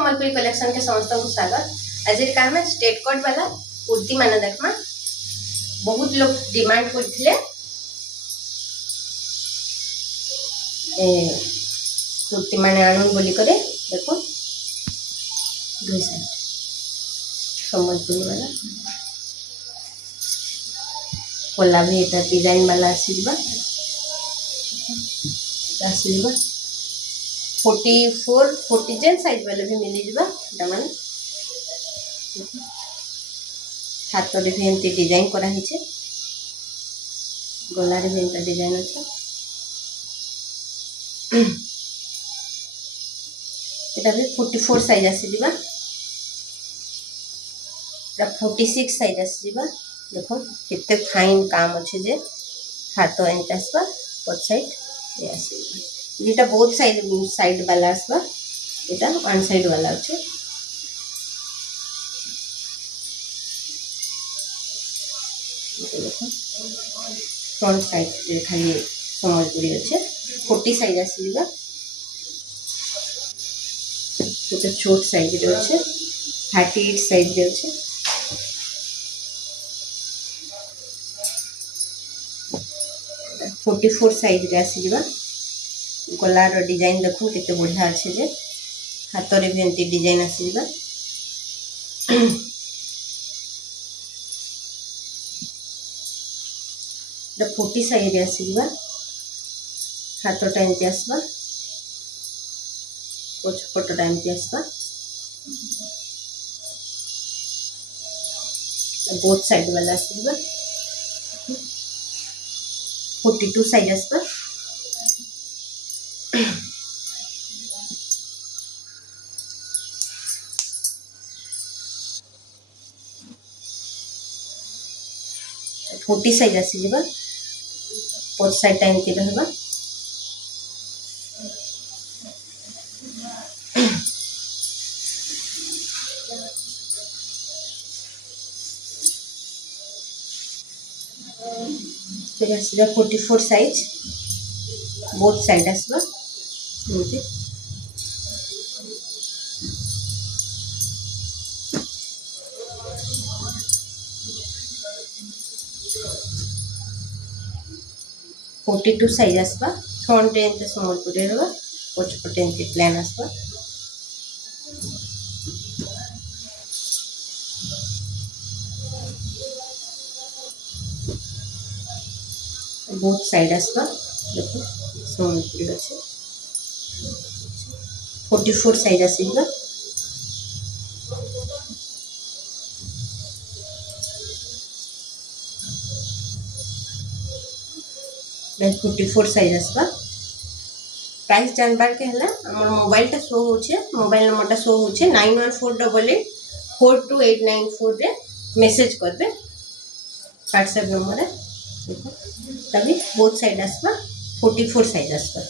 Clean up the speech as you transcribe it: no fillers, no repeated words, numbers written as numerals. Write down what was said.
Sambalpuri collection के समस्त को स्वागत। आज का हम स्ट्रेट कट वाला कुर्ती मान देखमा। बहुत लोग डिमांड करथिले कुर्ती माने आनुन बोली करे देखो दुई साइड संबलपुरी वाला कोला भी एटा डिजाइन वाला आसीबा 44 40 जेन साइज वाले भी मिली जबा दमन हाथ रे भी एंती डिजाइन करा हिचे गला रे भी एंता डिजाइन अछि एटा भी 44 साइज आसी जबा एटा 46 साइज आसी जबा देखो कितने फाइन काम अच्छे जे हाथ एंता आसबा पट साइड ये आसी जेटा बहुत साइड वाला आसबा एटा वन साइड वाला अच्छे देखो फ्रंट साइड खाली संबलपुरी अच्छे 40 साइज आसीबा एटा छोट साइज रे अच्छे 38 साइज रे अच्छे 44 साइज रे आसीबा गलार डिजाइन देखो केते बढ़िया अच्छे जे हाथ रे भी एंती डिजाइन आसीबा द 40 साइज रे आसीबा हाथटा एंती आसबा पछपटटा एंती आसबा बोथ साइड वाला आसीबा 42 साइज आसबा फोर्टी साइज आसी जबा पोस्ट साइड टाइम के रहबा फिर आसीबा 44 साइज बोथ साइड आसबा एमती फोर्टी टू साइज आसबा फ्रंट एंते संबलपुरी रहबा पछपटे एंते प्लान आसबा बोथ साइड आसबा देखो संबलपुरी अच्छे 44 साइज आसीबा मैं 44 साइज आसबा प्राइस जानबार के हला हमर मोबाइल टा शो होचे मोबाइल नंबर टा शो होचे 9148842894 रे मैसेज करबे व्हाट्सएप नंबर है देखो तभी बोथ साइड आसबा 44 साइज आसबा।